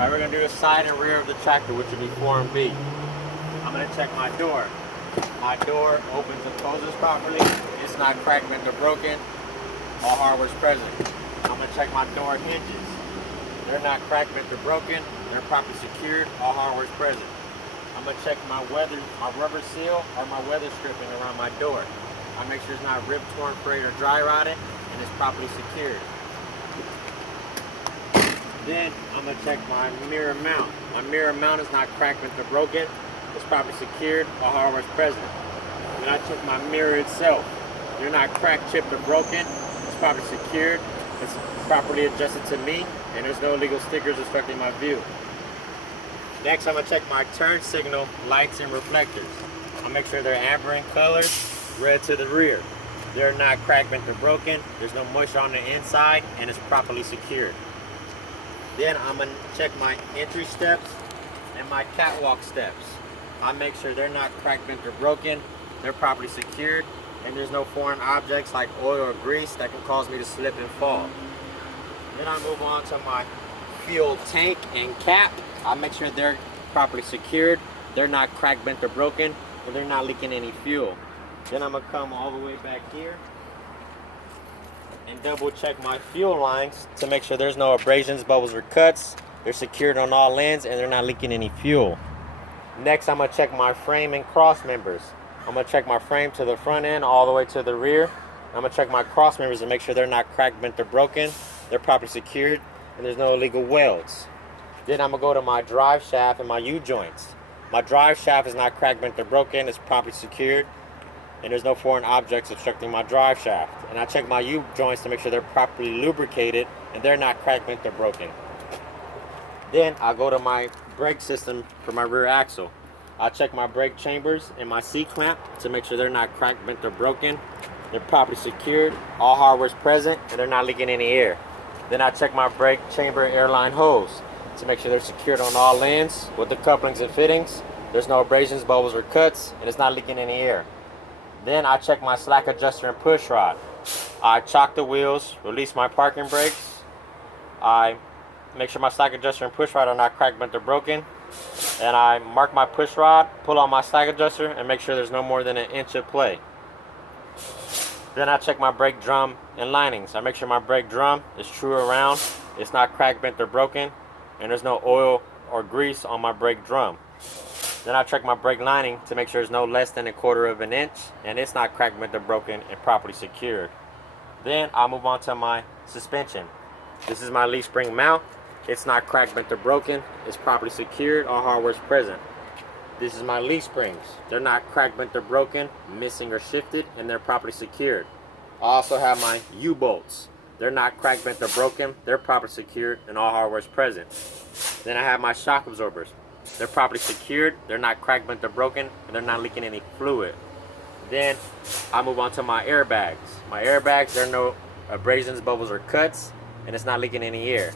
Alright, we're going to do the side and rear of the tractor, which will be 4 and B. I'm going to check my door. My door opens and closes properly. It's not cracked, bent, or broken. All hardware is present. I'm going to check my door hinges. They're not cracked, bent, or broken. They're properly secured. All hardware is present. I'm going to check my rubber seal or my weather stripping around my door. I make sure it's not ripped, torn, frayed, or dry rotted, and it's properly secured. Then I'm going to check my mirror mount. My mirror mount is not cracked, bent, or broken. It's properly secured. All hardware is present. Then I check my mirror itself. They're not cracked, chipped, or broken. It's properly secured. It's properly adjusted to me, and there's no illegal stickers obstructing my view. Next, I'm going to check my turn signal lights and reflectors. I'll make sure they're amber in color, red to the rear. They're not cracked, bent, or broken. There's no moisture on the inside, and it's properly secured. Then I'm going to check my entry steps and my catwalk steps. I make sure they're not cracked, bent, or broken. They're properly secured, and there's no foreign objects like oil or grease that can cause me to slip and fall. Then I move on to my fuel tank and cap. I make sure they're properly secured. They're not cracked, bent, or broken, and they're not leaking any fuel. Then I'm going to come all the way back here and double check my fuel lines to make sure there's no abrasions, bubbles, or cuts. They're secured on all ends and they're not leaking any fuel. Next, I'm going to check my frame and cross members. I'm going to check my frame to the front end all the way to the rear. I'm going to check my cross members to make sure they're not cracked, bent, or broken. They're properly secured and there's no illegal welds. Then I'm going to go to my drive shaft and my U-joints. My drive shaft is not cracked, bent, or broken. It's properly secured and there's no foreign objects obstructing my drive shaft. And I check my U-joints to make sure they're properly lubricated and they're not cracked, bent, or broken. Then I'll go to my brake system for my rear axle. I'll check my brake chambers and my C-clamp to make sure they're not cracked, bent, or broken. They're properly secured, all hardware is present, and they're not leaking any air. Then I check my brake chamber airline hose to make sure they're secured on all ends with the couplings and fittings. There's no abrasions, bubbles, or cuts, and it's not leaking any air. Then I check my slack adjuster and push rod. I chock the wheels, release my parking brakes. I make sure my slack adjuster and push rod are not cracked, bent, or broken. And I mark my push rod, pull on my slack adjuster, and make sure there's no more than 1 inch of play. Then I check my brake drum and linings. I make sure my brake drum is true around, it's not cracked, bent, or broken, and there's no oil or grease on my brake drum. Then I check my brake lining to make sure there's no less than 1/4 of an inch, and it's not cracked, bent, or broken, and properly secured. Then I'll move on to my suspension. This is my leaf spring mount. It's not cracked, bent, or broken. It's properly secured. All hardware is present. This is my leaf springs. They're not cracked, bent, or broken, missing, or shifted, and they're properly secured. I also have my U-bolts. They're not cracked, bent, or broken. They're properly secured, and all hardware is present. Then I have my shock absorbers. They're properly secured. They're not cracked, bent, or broken, and they're not leaking any fluid. Then I move on to my airbags. My airbags, there are no abrasions, bubbles, or cuts, and it's not leaking any air.